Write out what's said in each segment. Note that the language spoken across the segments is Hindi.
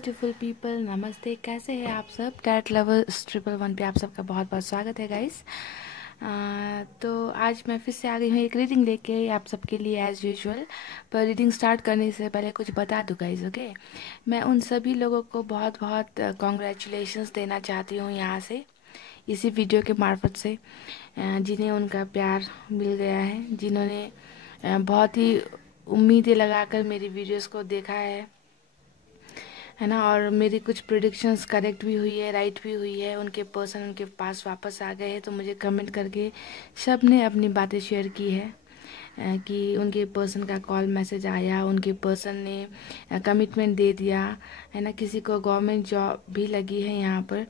ब्यूटीफुल पीपल, नमस्ते। कैसे हैं आप सब? टैट लवर्स 111 पे आप सबका बहुत बहुत स्वागत है गाइस। तो आज मैं फिर से आ गई हूँ एक रीडिंग लेके आप सबके लिए एज़ यूजुअल। पर रीडिंग स्टार्ट करने से पहले कुछ बता दूँ गाइस, ओके? मैं उन सभी लोगों को बहुत बहुत कॉन्ग्रेचुलेशंस देना चाहती हूँ यहाँ से, इसी वीडियो के मार्फत से, जिन्हें उनका प्यार मिल गया है, जिन्होंने बहुत ही उम्मीदें लगाकर मेरी वीडियोस को देखा है ना। और मेरी कुछ प्रिडिक्शंस करेक्ट भी हुई है, राइट भी हुई है। उनके पर्सन उनके पास वापस आ गए हैं, तो मुझे कमेंट करके सब ने अपनी बातें शेयर की है कि उनके पर्सन का कॉल मैसेज आया, उनके पर्सन ने कमिटमेंट दे दिया है ना। किसी को गवर्नमेंट जॉब भी लगी है यहाँ पर।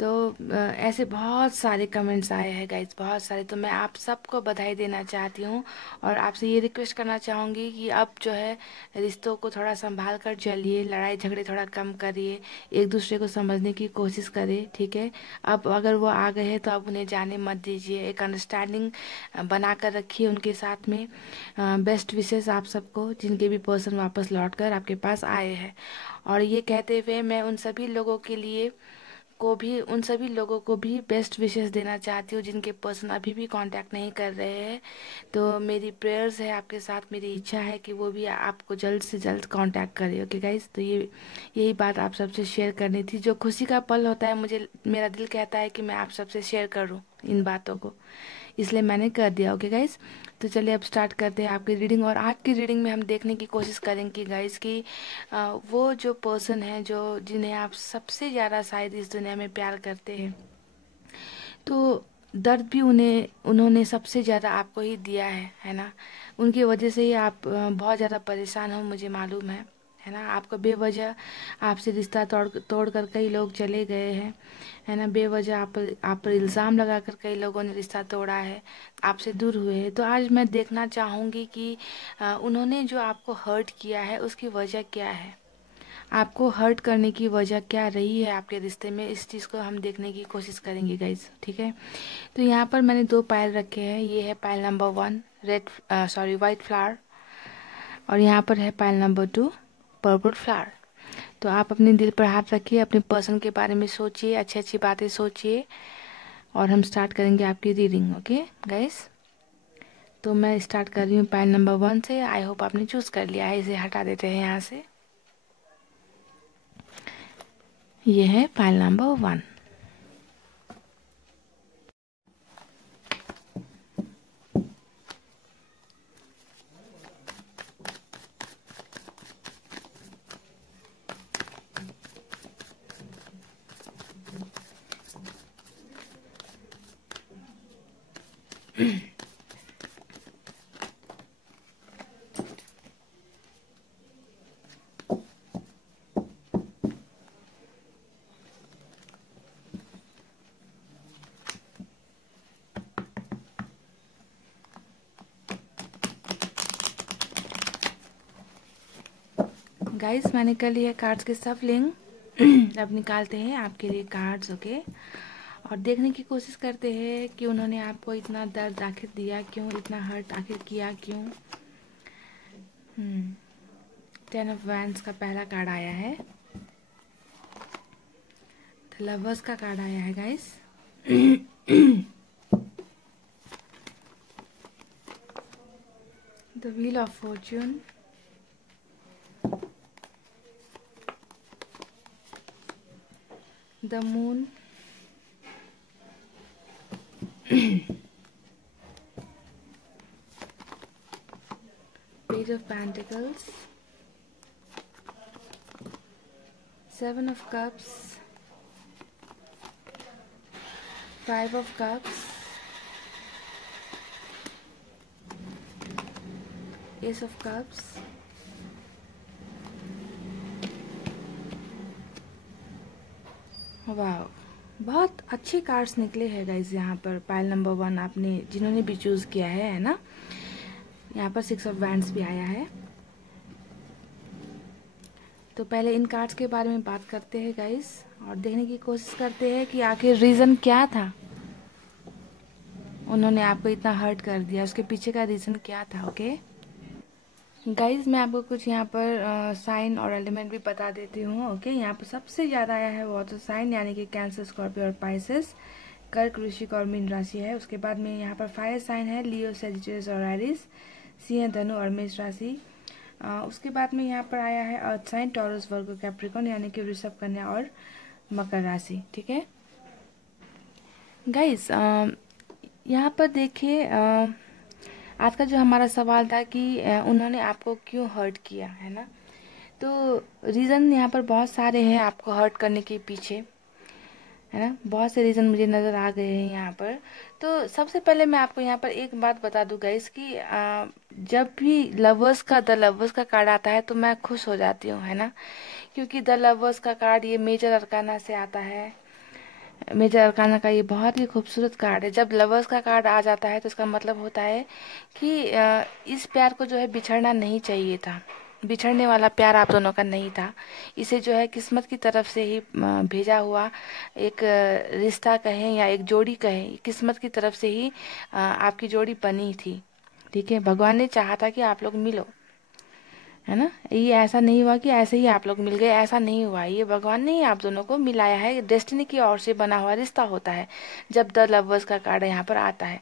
तो ऐसे बहुत सारे कमेंट्स आए हैं गाइज, बहुत सारे। तो मैं आप सबको बधाई देना चाहती हूँ और आपसे ये रिक्वेस्ट करना चाहूँगी कि अब जो है रिश्तों को थोड़ा संभाल कर चलिए, लड़ाई झगड़े थोड़ा कम करिए, एक दूसरे को समझने की कोशिश करें, ठीक है? अब अगर वो आ गए हैं तो अब उन्हें जाने मत दीजिए, एक अंडरस्टैंडिंग बना कर रखिए उनके साथ में। बेस्ट विशेस आप सबको, जिनके भी पर्सन वापस लौट कर आपके पास आए हैं। और ये कहते हुए मैं उन सभी लोगों को भी बेस्ट विशेस देना चाहती हूँ जिनके पर्सन अभी भी कांटेक्ट नहीं कर रहे हैं। तो मेरी प्रेयर्स है आपके साथ, मेरी इच्छा है कि वो भी आपको जल्द से जल्द कांटेक्ट करें, ओके गाइज? तो यही बात आप सबसे शेयर करनी थी। जो खुशी का पल होता है, मेरा दिल कहता है कि मैं आप सबसे शेयर करूँ इन बातों को, इसलिए मैंने कर दिया, ओके गाइज? तो चलिए अब स्टार्ट करते हैं आपकी रीडिंग। और आज की रीडिंग में हम देखने की कोशिश करेंगे गाइज कि वो जो पर्सन है जो जिन्हें आप सबसे ज़्यादा शायद इस दुनिया में प्यार करते हैं, तो दर्द भी उन्होंने सबसे ज़्यादा आपको ही दिया है ना। उनकी वजह से ही आप बहुत ज़्यादा परेशान हो, मुझे मालूम है ना। आपको बेवजह आपसे रिश्ता तोड़ कर कई लोग चले गए हैं, है ना। बेवजह आप पर इल्ज़ाम लगाकर कई लोगों ने रिश्ता तोड़ा है, आपसे दूर हुए हैं। तो आज मैं देखना चाहूँगी कि उन्होंने जो आपको हर्ट किया है उसकी वजह क्या है, आपको हर्ट करने की वजह क्या रही है आपके रिश्ते में। इस चीज़ को हम देखने की कोशिश करेंगे गाइज, ठीक है? तो यहाँ पर मैंने 2 पायल रखे हैं। ये है पायल नंबर 1 वाइट फ्लावर, और यहाँ पर है पायल नंबर 2 पर्पल फ्लावर। तो आप अपने दिल पर हाथ रखिए, अपने पर्सन के बारे में सोचिए, अच्छी अच्छी बातें सोचिए, और हम स्टार्ट करेंगे आपकी रीडिंग, ओके गाइस? तो मैं स्टार्ट कर रही हूँ पायल नंबर 1 से। आई होप आपने चूज़ कर लिया है। इसे हटा देते हैं यहाँ से। ये है पायल नंबर 1। गाइस, मैंने कर लिया है कार्ड्स की सफलिंग। अब निकालते हैं आपके लिए कार्ड्स, ओके? और देखने की कोशिश करते हैं कि उन्होंने आपको इतना दर्द आखिर दिया क्यों, इतना हर्ट आखिर किया क्यों। 10 ऑफ वैंड्स का पहला कार्ड आया है। द लवर्स का कार्ड आया है guys. The wheel of Fortune, the moon, page of pentacles, 7 of cups, 5 of cups, S of cups, वाह, बहुत अच्छे कार्ड्स निकले हैं गाइज। यहाँ पर पाइल नंबर 1 आपने जिन्होंने भी चूज़ किया है ना। यहाँ पर 6 ऑफ वैंड्स भी आया है। तो पहले इन कार्ड्स के बारे में बात करते हैं गाइज, और देखने की कोशिश करते हैं कि आखिर रीज़न क्या था, उन्होंने आपको इतना हर्ट कर दिया, उसके पीछे का रीज़न क्या था, ओके? गाइज मैं आपको कुछ यहाँ पर साइन और एलिमेंट भी बता देती हूँ। ओके, यहाँ पर सबसे ज़्यादा आया है वाटर साइन, यानी कि कैंसर, स्कॉर्पियो और पाइसेस। कर्क, वृश्चिक और मीन राशि है। उसके बाद में यहाँ पर फायर साइन है लियो, सेजिटेरियस और एरिस। सिंह, धनु और मेष राशि। उसके बाद में यहाँ पर आया है अर्थ साइन, टॉरस, वर्गो, कैप्रिकॉर्न, यानी कि वृषभ, कन्या और मकर राशि। ठीक है गाइज, यहाँ पर देखिए, आज का जो हमारा सवाल था कि उन्होंने आपको क्यों हर्ट किया, है ना। तो रीज़न यहाँ पर बहुत सारे हैं आपको हर्ट करने के पीछे, है ना। बहुत से रीज़न मुझे नज़र आ गए हैं यहाँ पर। तो सबसे पहले मैं आपको यहाँ पर एक बात बता दूँ गाइस कि जब भी द लवर्स का कार्ड आता है तो मैं खुश हो जाती हूँ, है ना। क्योंकि द लवर्स का कार्ड ये मेजर अरकाना से आता है। मेजर अरकाना का ये बहुत ही खूबसूरत कार्ड है। जब लवर्स का कार्ड आ जाता है तो इसका मतलब होता है कि इस प्यार को जो है बिछड़ना नहीं चाहिए था, बिछड़ने वाला प्यार आप दोनों का नहीं था। इसे जो है किस्मत की तरफ से ही भेजा हुआ एक रिश्ता कहें या एक जोड़ी कहें, किस्मत की तरफ से ही आपकी जोड़ी बनी थी। ठीक है, भगवान ने चाहा था कि आप लोग मिलो, है ना। ये ऐसा नहीं हुआ कि ऐसे ही आप लोग मिल गए, ऐसा नहीं हुआ। ये भगवान ने ही आप दोनों को मिलाया है। डेस्टिनी की ओर से बना हुआ रिश्ता होता है जब द लवर्स का कार्ड यहाँ पर आता है।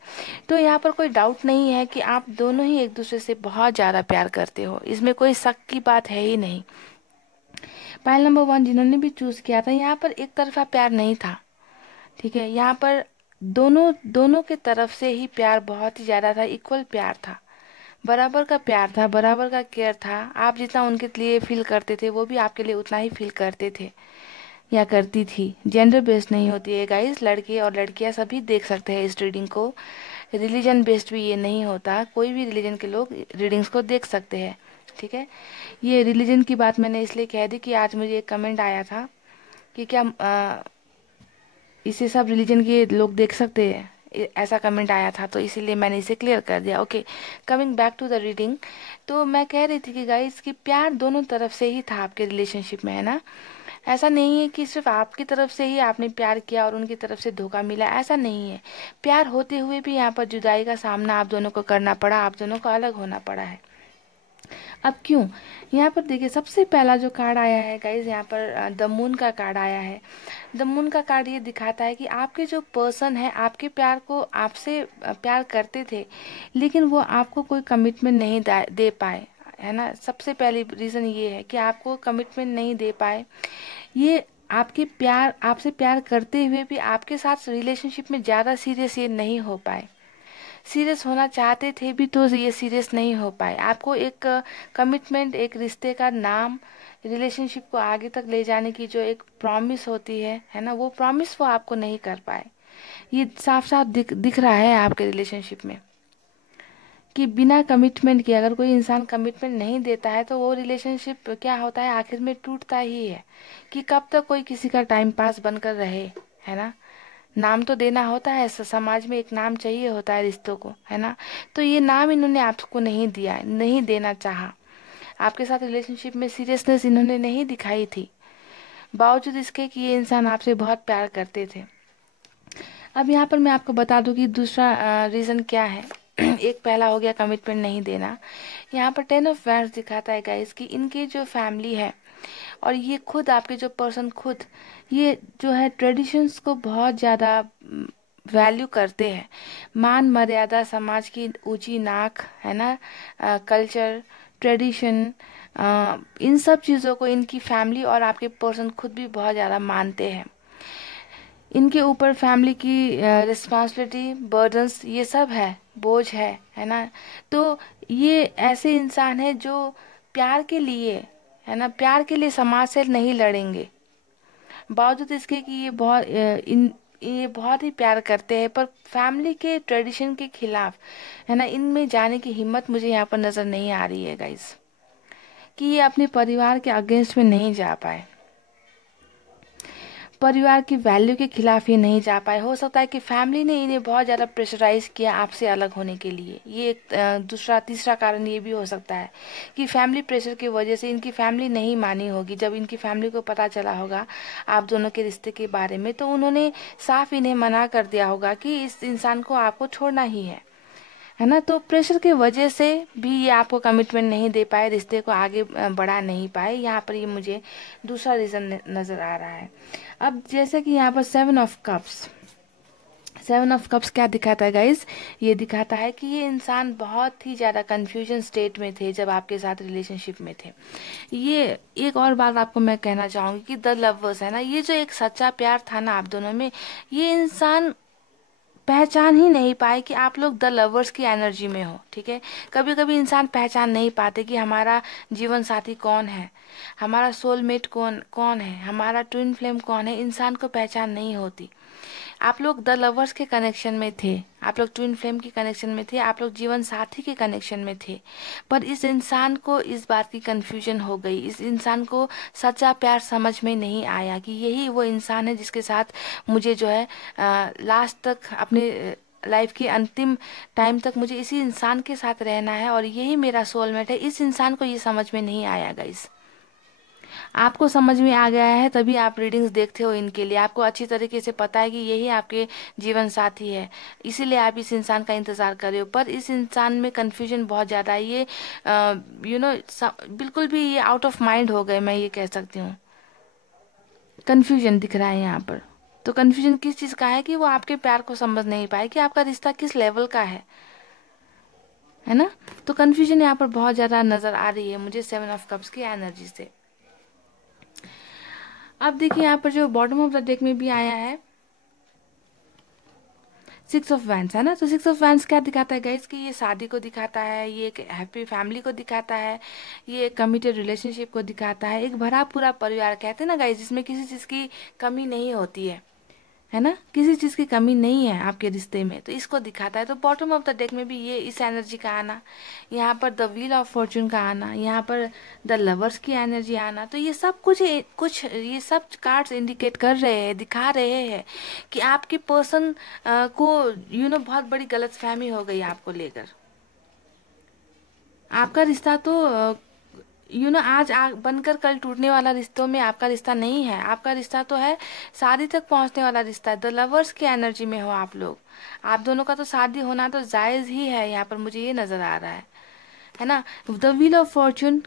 तो यहाँ पर कोई डाउट नहीं है कि आप दोनों ही एक दूसरे से बहुत ज़्यादा प्यार करते हो, इसमें कोई शक की बात है ही नहीं। पाइल नंबर 1 जिन्होंने भी चूज किया था, यहाँ पर एक तरफा प्यार नहीं था। ठीक है, यहाँ पर दोनों दोनों के तरफ से ही प्यार बहुत ही ज़्यादा था, इक्वल प्यार था, बराबर का प्यार था, बराबर का केयर था। आप जितना उनके लिए फील करते थे वो भी आपके लिए उतना ही फील करते थे या करती थी। जेंडर बेस्ड नहीं होती है गाइस, लड़के और लड़कियां सभी देख सकते हैं इस रीडिंग को। रिलीजन बेस्ड भी ये नहीं होता, कोई भी रिलीजन के लोग रीडिंग्स को देख सकते हैं। ठीक है, ये रिलीजन की बात मैंने इसलिए कह दी कि आज मुझे एक कमेंट आया था कि क्या इसे सब रिलीजन के लोग देख सकते हैं, ऐसा कमेंट आया था, तो इसीलिए मैंने इसे क्लियर कर दिया। Okay, coming back to the reading. तो मैं कह रही थी कि गाइस कि प्यार दोनों तरफ से ही था आपके रिलेशनशिप में, है ना। ऐसा नहीं है कि सिर्फ आपकी तरफ से ही आपने प्यार किया और उनकी तरफ से धोखा मिला, ऐसा नहीं है। प्यार होते हुए भी यहाँ पर जुदाई का सामना आप दोनों को करना पड़ा, आप दोनों को अलग होना पड़ा है। अब क्यों, यहाँ पर देखिए सबसे पहला जो कार्ड आया है गाइज, यहाँ पर द मून का कार्ड आया है। द मून का कार्ड ये दिखाता है कि आपके जो पर्सन है आपके प्यार को आपसे प्यार करते थे, लेकिन वो आपको कोई कमिटमेंट नहीं दे पाए, है ना। सबसे पहली रीज़न ये है कि आपको कमिटमेंट नहीं दे पाए। ये आपसे प्यार करते हुए भी आपके साथ रिलेशनशिप में ज़्यादा सीरियस ये नहीं हो पाए। सीरियस होना चाहते थे भी तो ये सीरियस नहीं हो पाए। आपको एक कमिटमेंट, एक रिश्ते का नाम, रिलेशनशिप को आगे तक ले जाने की जो एक प्रॉमिस होती है ना, वो प्रॉमिस वो आपको नहीं कर पाए। ये साफ साफ दिख रहा है आपके रिलेशनशिप में कि बिना कमिटमेंट के अगर कोई इंसान कमिटमेंट नहीं देता है तो वो रिलेशनशिप क्या होता है, आखिर में टूटता ही है। कि कब तक कोई किसी का टाइम पास बनकर रहे, है ना। नाम तो देना होता है, समाज में एक नाम चाहिए होता है रिश्तों को, है ना। तो ये नाम इन्होंने आपको नहीं दिया, नहीं देना चाहा। आपके साथ रिलेशनशिप में सीरियसनेस इन्होंने नहीं दिखाई थी, बावजूद इसके कि ये इंसान आपसे बहुत प्यार करते थे। अब यहाँ पर मैं आपको बता दूं कि दूसरा रीज़न क्या है। एक पहला हो गया कमिटमेंट नहीं देना। यहाँ पर 10 ऑफ वैंड्स दिखाता है गाइस कि इनकी जो फैमिली है और ये खुद आपके जो पर्सन खुद ये जो है ट्रेडिशंस को बहुत ज़्यादा वैल्यू करते हैं। मान मर्यादा, समाज की ऊंची नाक, है ना, कल्चर, ट्रेडिशन, इन सब चीज़ों को इनकी फैमिली और आपके पर्सन खुद भी बहुत ज़्यादा मानते हैं। इनके ऊपर फैमिली की रिस्पॉन्सिबिलिटी, बर्डन्स, ये सब है, बोझ है ना। तो ये ऐसे इंसान है जो प्यार के लिए, है ना, प्यार के लिए समाज से नहीं लड़ेंगे, बावजूद इसके कि ये बहुत ही प्यार करते हैं, पर फैमिली के ट्रेडिशन के खिलाफ, है ना, इनमें जाने की हिम्मत मुझे यहाँ पर नज़र नहीं आ रही है गाइस, कि ये अपने परिवार के अगेंस्ट में नहीं जा पाए, परिवार की वैल्यू के खिलाफ ये नहीं जा पाए। हो सकता है कि फैमिली ने इन्हें बहुत ज़्यादा प्रेशराइज किया आपसे अलग होने के लिए। ये एक तीसरा कारण ये भी हो सकता है कि फैमिली प्रेशर की वजह से इनकी फैमिली नहीं मानी होगी। जब इनकी फैमिली को पता चला होगा आप दोनों के रिश्ते के बारे में, तो उन्होंने साफ इन्हें मना कर दिया होगा कि इस इंसान को आपको छोड़ना ही है। है ना। तो प्रेशर की वजह से भी ये आपको कमिटमेंट नहीं दे पाए, रिश्ते को आगे बढ़ा नहीं पाए। यहाँ पर ये मुझे दूसरा रीज़न नज़र आ रहा है। अब जैसे कि यहाँ पर 7 ऑफ कप्स, 7 ऑफ कप्स क्या दिखाता है गाइस, ये दिखाता है कि ये इंसान बहुत ही ज़्यादा कंफ्यूजन स्टेट में थे जब आपके साथ रिलेशनशिप में थे। ये एक और बात आपको मैं कहना चाहूँगी कि द लवर्स है ना, ये जो एक सच्चा प्यार था ना आप दोनों में, ये इंसान पहचान ही नहीं पाए कि आप लोग द लवर्स की एनर्जी में हो। ठीक है, कभी कभी इंसान पहचान नहीं पाते कि हमारा जीवन साथी कौन है, हमारा सोलमेट कौन कौन है, हमारा ट्विन फ्लेम कौन है, इंसान को पहचान नहीं होती। आप लोग द लवर्स के कनेक्शन में थे, आप लोग ट्विन फ्लेम के कनेक्शन में थे, आप लोग जीवन साथी के कनेक्शन में थे, पर इस इंसान को इस बात की कंफ्यूजन हो गई, इस इंसान को सच्चा प्यार समझ में नहीं आया कि यही वो इंसान है जिसके साथ मुझे जो है लास्ट तक अपने लाइफ के अंतिम टाइम तक मुझे इसी इंसान के साथ रहना है और यही मेरा सोलमेट है। इस इंसान को ये समझ में नहीं आया गाइस। आपको समझ में आ गया है तभी आप रीडिंग्स देखते हो इनके लिए, आपको अच्छी तरीके से पता है कि यही आपके जीवन साथी है, इसीलिए आप इस इंसान का इंतजार कर रहे हो। पर इस इंसान में कंफ्यूजन बहुत ज़्यादा है, ये बिल्कुल भी ये आउट ऑफ माइंड हो गए, मैं ये कह सकती हूँ। कंफ्यूजन दिख रहा है यहाँ पर। तो कंफ्यूजन किस चीज़ का है कि वो आपके प्यार को समझ नहीं पाए कि आपका रिश्ता किस लेवल का है ना। तो कंफ्यूजन यहाँ पर बहुत ज़्यादा नज़र आ रही है मुझे 7 ऑफ कप्स की एनर्जी से। अब देखिए यहाँ पर जो बॉटम ऑफ द डेक में भी आया है 6 ऑफ वैंड्स है ना। तो 6 ऑफ वैंड्स क्या दिखाता है गाइस कि ये शादी को दिखाता है, ये एक हैप्पी फैमिली को दिखाता है, ये एक कमिटेड रिलेशनशिप को दिखाता है, एक भरा पूरा परिवार कहते हैं ना गाइस, जिसमें किसी चीज़ की कमी नहीं होती है ना, किसी चीज़ की कमी नहीं है आपके रिश्ते में, तो इसको दिखाता है। तो बॉटम ऑफ द डेक में भी ये इस एनर्जी का आना, यहाँ पर द व्हील ऑफ फॉर्चून का आना, यहाँ पर द लवर्स की एनर्जी आना, तो ये सब कुछ ये सब कार्ड्स इंडिकेट कर रहे हैं, दिखा रहे हैं कि आपके पर्सन को बहुत बड़ी गलतफहमी हो गई आपको लेकर। आपका रिश्ता तो आज आग बनकर कल टूटने वाला रिश्तों में आपका रिश्ता नहीं है, आपका रिश्ता तो है शादी तक पहुंचने वाला रिश्ता है। द लवर्स की एनर्जी में हो आप लोग, आप दोनों का तो शादी होना तो जायज ही है, यहाँ पर मुझे ये नजर आ रहा है ना। The wheel of Fortune,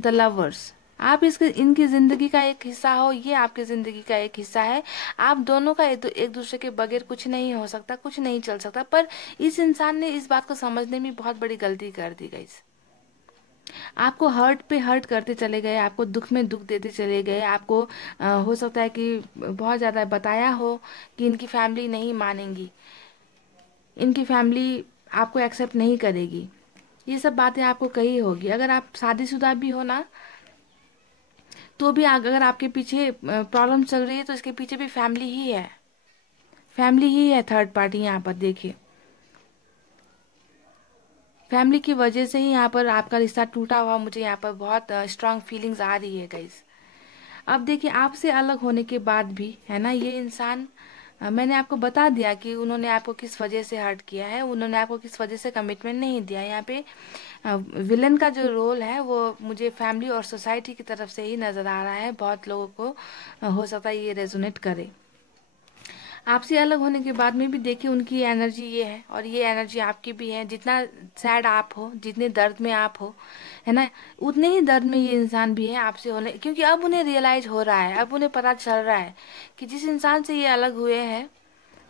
the lovers, आप इसके इनकी जिंदगी का एक हिस्सा हो, ये आपकी जिंदगी का एक हिस्सा है। आप दोनों का एक दूसरे के बगैर कुछ नहीं हो सकता, कुछ नहीं चल सकता, पर इस इंसान ने इस बात को समझने में बहुत बड़ी गलती कर दी गई। आपको हर्ट पे हर्ट करते चले गए, आपको दुख में दुख देते चले गए, आपको हो सकता है कि बहुत ज़्यादा बताया हो कि इनकी फैमिली नहीं मानेंगी, इनकी फैमिली आपको एक्सेप्ट नहीं करेगी, ये सब बातें आपको कही होगी। अगर आप शादीशुदा भी हो ना, तो भी अगर आपके पीछे प्रॉब्लम चल रही है तो इसके पीछे भी फैमिली ही है, फैमिली ही है थर्ड पार्टी। यहाँ पर देखिए, फैमिली की वजह से ही यहाँ पर आपका रिश्ता टूटा हुआ मुझे यहाँ पर बहुत स्ट्रांग फीलिंग्स आ रही है गाइस। अब देखिए, आपसे अलग होने के बाद भी है ना, ये इंसान मैंने आपको बता दिया कि उन्होंने आपको किस वजह से हर्ट किया है, उन्होंने आपको किस वजह से कमिटमेंट नहीं दिया। यहाँ पे विलन का जो रोल है वो मुझे फैमिली और सोसाइटी की तरफ से ही नज़र आ रहा है। बहुत लोगों को हो सकता है ये रेजोनेट करे। आपसे अलग होने के बाद में भी देखिए उनकी एनर्जी ये है और ये एनर्जी आपकी भी है। जितना सैड आप हो, जितने दर्द में आप हो, है ना, उतने ही दर्द में ये इंसान भी है आपसे होने, क्योंकि अब उन्हें रियलाइज हो रहा है, अब उन्हें पता चल रहा है कि जिस इंसान से ये अलग हुए हैं,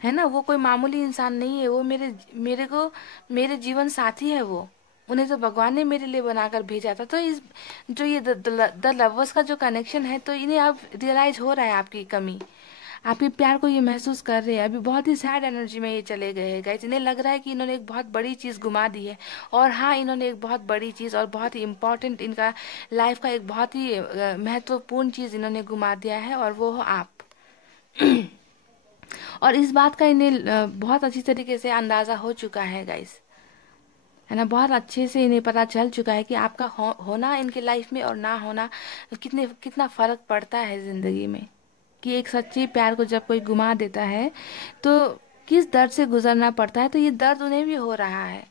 है ना, वो कोई मामूली इंसान नहीं है, वो मेरे जीवन साथी है। वो उन्हें तो भगवान ने मेरे लिए बनाकर भेजा था। तो इस जो ये द लवर्स का जो कनेक्शन है, तो इन्हें अब रियलाइज हो रहा है आपकी कमी, आपके प्यार को ये महसूस कर रहे हैं। अभी बहुत ही सैड एनर्जी में ये चले गए हैं गाइस। इन्हें लग रहा है कि इन्होंने एक बहुत बड़ी चीज़ गुमा दी है, और हाँ, इन्होंने एक बहुत बड़ी चीज़ और बहुत ही इम्पोर्टेंट, इनका लाइफ का एक बहुत ही महत्वपूर्ण चीज़ इन्होंने गुमा दिया है, और वो हो आप। और इस बात का इन्हें बहुत अच्छी तरीके से अंदाज़ा हो चुका है गाइस, है ना, बहुत अच्छे से इन्हें पता चल चुका है कि आपका होना इनके लाइफ में और ना होना कितना फ़र्क पड़ता है ज़िंदगी में, कि एक सच्चे प्यार को जब कोई गुमा देता है तो किस दर्द से गुजरना पड़ता है। तो ये दर्द उन्हें भी हो रहा है,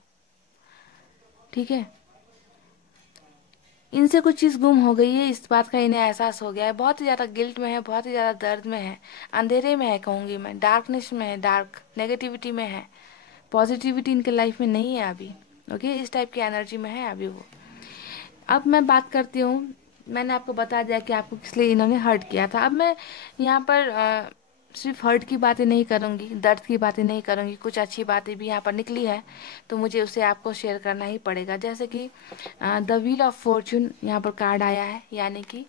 ठीक है। इनसे कुछ चीज़ गुम हो गई है, इस बात का इन्हें एहसास हो गया है। बहुत ही ज़्यादा गिल्ट में है, बहुत ही ज़्यादा दर्द में है, अंधेरे में है, कहूँगी मैं, डार्कनेस में है, डार्क नेगेटिविटी में है। पॉजिटिविटी इनके लाइफ में नहीं है अभी। ओके, इस टाइप की एनर्जी में है अभी वो। अब मैं बात करती हूँ, मैंने आपको बता दिया कि आपको किस लिए इन्होंने हर्ट किया था। अब मैं यहाँ पर सिर्फ हर्ट की बातें नहीं करूँगी, दर्द की बातें नहीं करूँगी, कुछ अच्छी बातें भी यहाँ पर निकली है तो मुझे उसे आपको शेयर करना ही पड़ेगा। जैसे कि द व्हील ऑफ फॉर्चून यहाँ पर कार्ड आया है, यानी कि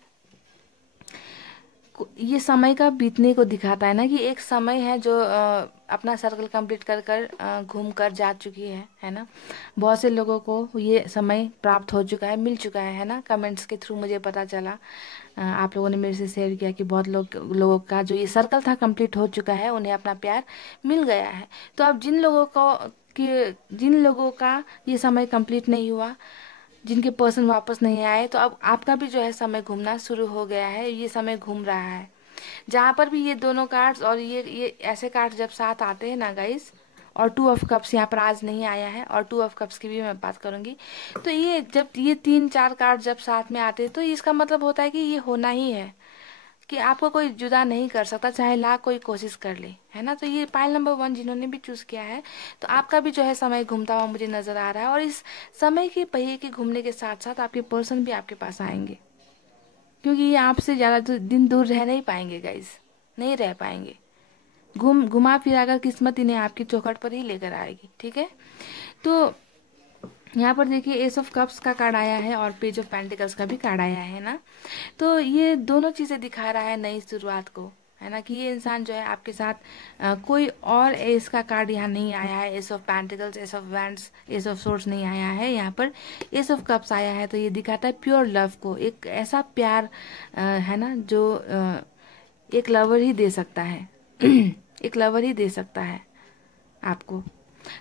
ये समय का बीतने को दिखाता है ना, कि एक समय है जो अपना सर्कल कंप्लीट कर कर घूम कर जा चुकी है ना। बहुत से लोगों को ये समय प्राप्त हो चुका है, मिल चुका है ना। कमेंट्स के थ्रू मुझे पता चला, आप लोगों ने मेरे से शेयर किया कि बहुत लोगों का जो ये सर्कल था कंप्लीट हो चुका है, उन्हें अपना प्यार मिल गया है। तो अब जिन लोगों का ये समय कंप्लीट नहीं हुआ, जिनके पर्सन वापस नहीं आए, तो अब आपका भी जो है समय घूमना शुरू हो गया है, ये समय घूम रहा है। जहाँ पर भी ये दोनों कार्ड्स और ये ऐसे कार्ड्स जब साथ आते हैं ना गाइस, और 2 ऑफ कप्स यहाँ पर आज नहीं आया है, और 2 ऑफ कप्स की भी मैं बात करूंगी। तो ये जब ये 3-4 कार्ड जब साथ में आते हैं तो इसका मतलब होता है कि ये होना ही है, कि आपको कोई जुदा नहीं कर सकता, चाहे लाख कोई कोशिश कर ले, है ना। तो ये पाइल नंबर 1 जिन्होंने भी चूज किया है, तो आपका भी जो है समय घूमता हुआ मुझे नजर आ रहा है। और इस समय के पहिए के घूमने के साथ साथ आपके पर्सन भी आपके पास आएंगे, क्योंकि ये आपसे ज्यादा दिन दूर रह नहीं पाएंगे गाइज, नहीं रह पाएंगे। घुमा फिरा कर किस्मत इन्हें आपकी चौखट पर ही लेकर आएगी, ठीक है। तो यहाँ पर देखिए एस ऑफ कप्स का कार्ड आया है और पेज ऑफ पेंटिकल्स का भी कार्ड आया है ना। तो ये दोनों चीजें दिखा रहा है नई शुरुआत को, है ना, कि ये इंसान जो है आपके साथ कोई और एस का कार्ड यहाँ नहीं आया है। S of pentacles, S of wands, S of swords नहीं आया है, यहाँ पर एस ऑफ कप्स आया है। तो ये दिखाता है प्योर लव को, एक ऐसा प्यार है ना जो एक लवर ही दे सकता है एक लवर ही दे सकता है आपको।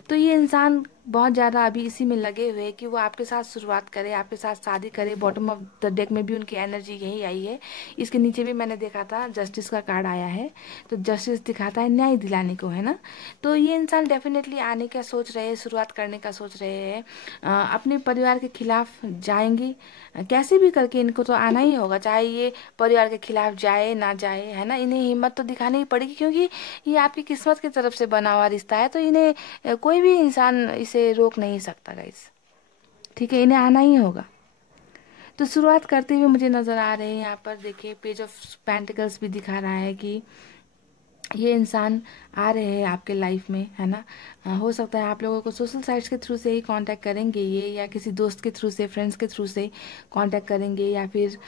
तो ये इंसान बहुत ज़्यादा अभी इसी में लगे हुए हैं कि वो आपके साथ शुरुआत करे, आपके साथ शादी करे। बॉटम ऑफ द डेक में भी उनकी एनर्जी यही आई है। इसके नीचे भी मैंने देखा था जस्टिस का कार्ड आया है, तो जस्टिस दिखाता है न्याय दिलाने को, है ना। तो ये इंसान डेफिनेटली आने का सोच रहे हैं, शुरुआत करने का सोच रहे हैं, अपने परिवार के खिलाफ जाएंगी, कैसे भी करके इनको तो आना ही होगा, चाहे ये परिवार के खिलाफ जाए ना जाए, है ना। इन्हें हिम्मत तो दिखानी ही पड़ेगी, क्योंकि ये आपकी किस्मत की तरफ से बना हुआ रिश्ता है। तो इन्हें कोई भी इंसान इसे रोक नहीं सकता गाइस, ठीक है। इन्हें आना ही होगा। तो शुरुआत करते हुए मुझे नजर आ रहे हैं यहाँ पर, देखिए पेज ऑफ पेंटिकल्स भी दिखा रहा है कि ये इंसान आ रहे हैं आपके लाइफ में, है ना। हो सकता है आप लोगों को सोशल साइट्स के थ्रू से ही कांटेक्ट करेंगे ये, या किसी दोस्त के थ्रू से, फ्रेंड्स के थ्रू से कांटेक्ट करेंगे, या फिर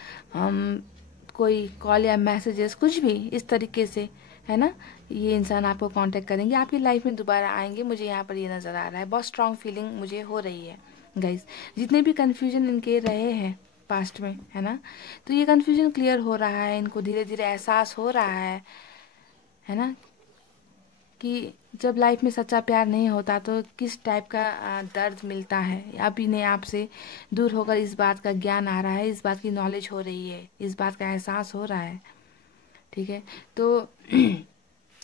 कोई कॉल या मैसेजेस, कुछ भी इस तरीके से, है ना। ये इंसान आपको कांटेक्ट करेंगे, आपकी लाइफ में दोबारा आएंगे, मुझे यहाँ पर ये नज़र आ रहा है। बहुत स्ट्रांग फीलिंग मुझे हो रही है गाइस। जितने भी कन्फ्यूजन इनके रहे हैं पास्ट में, है ना, तो ये कन्फ्यूजन क्लियर हो रहा है। इनको धीरे धीरे एहसास हो रहा है ना, कि जब लाइफ में सच्चा प्यार नहीं होता तो किस टाइप का दर्द मिलता है। अब इन्हें आपसे दूर होकर इस बात का ज्ञान आ रहा है, इस बात की नॉलेज हो रही है, इस बात का एहसास हो रहा है, ठीक है। तो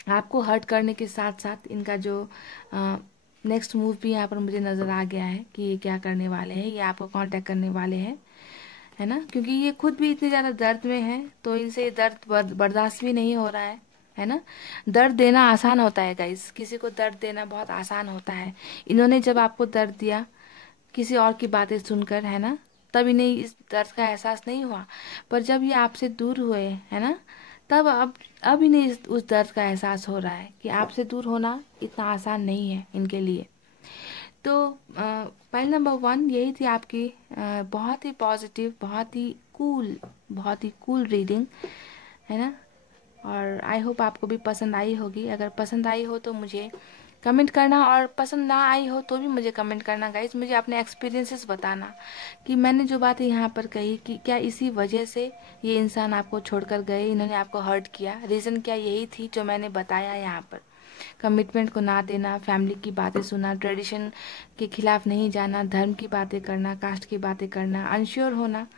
आपको हर्ट करने के साथ साथ इनका जो नेक्स्ट मूव भी यहाँ पर मुझे नज़र आ गया है कि ये क्या करने वाले हैं, ये आपको कांटेक्ट करने वाले हैं, है ना। क्योंकि ये खुद भी इतने ज़्यादा दर्द में है, तो इनसे ये दर्द बर्दाश्त भी नहीं हो रहा है ना। दर्द देना आसान होता है गाइस, किसी को दर्द देना बहुत आसान होता है। इन्होंने जब आपको दर्द दिया किसी और की बातें सुनकर, है ना, तब इन्हें इस दर्द का एहसास नहीं हुआ। पर जब ये आपसे दूर हुए, है ना, तब अब इन्हें उस दर्द का एहसास हो रहा है कि आपसे दूर होना इतना आसान नहीं है इनके लिए। तो पॉइंट नंबर 1 यही थी आपकी बहुत ही पॉजिटिव, बहुत ही कूल रीडिंग, है ना। और आई होप आपको भी पसंद आई होगी। अगर पसंद आई हो तो मुझे कमेंट करना, और पसंद ना आई हो तो भी मुझे कमेंट करना गाइज। मुझे अपने एक्सपीरियंसेस बताना कि मैंने जो बातें यहाँ पर कही कि क्या इसी वजह से ये इंसान आपको छोड़कर गए, इन्होंने आपको हर्ट किया, रीज़न क्या यही थी जो मैंने बताया यहाँ पर। कमिटमेंट को ना देना, फैमिली की बातें सुनना, ट्रेडिशन के खिलाफ नहीं जाना, धर्म की बातें करना, कास्ट की बातें करना, अनश्योर होना,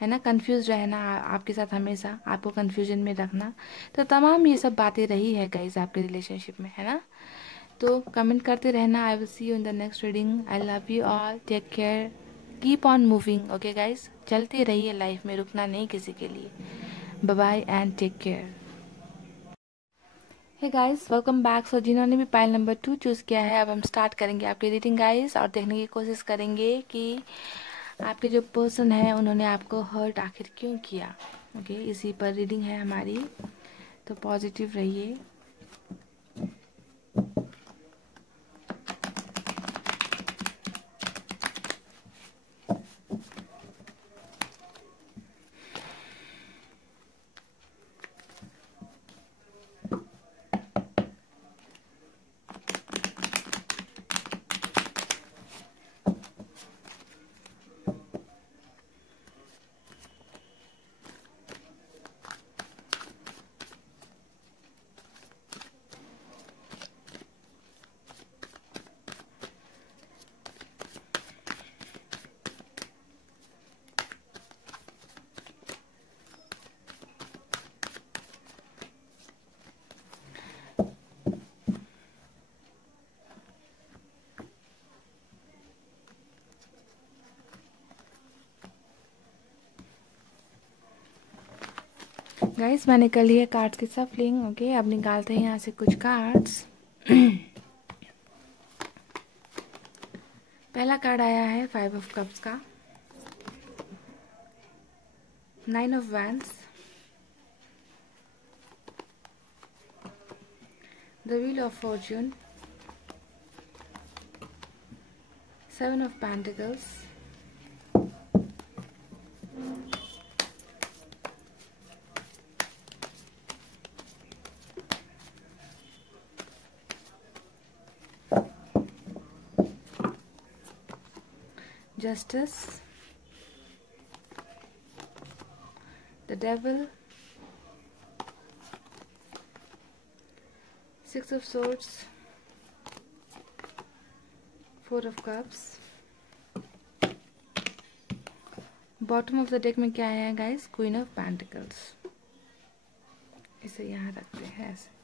है ना, कंफ्यूज रहना, आपके साथ हमेशा आपको कंफ्यूजन में रखना। तो तमाम ये सब बातें रही है गाइज आपके रिलेशनशिप में, है ना। तो कमेंट करते रहना। I will see you in the next reading. I love you all, take care, keep on moving. Okay guys, चलते रहिए लाइफ में, रुकना नहीं किसी के लिए। Bye bye and take care. Hey guys, welcome back. So जिन्होंने भी पाइल नंबर 2 चूज़ किया है, अब हम स्टार्ट करेंगे आपकी रीडिंग गाइस, और देखने की कोशिश करेंगे कि आपके जो पर्सन है उन्होंने आपको हर्ट आखिर क्यों किया। ओके, इसी पर रीडिंग है हमारी, तो पॉजिटिव रहिए। गाइस, मैंने कर लिया कार्ड्स की सफलिंग। ओके, अब निकालते हैं यहाँ से कुछ कार्ड्स। पहला कार्ड आया है 5 ऑफ कप्स का, 9 of wands, the wheel of Fortune, 7 of pentacles, Justice, the Devil, 6 of Swords, 4 of Cups। Bottom of the deck में क्या आया है गाइस? Queen of pentacles. इसे यहाँ रखते हैं ऐसे।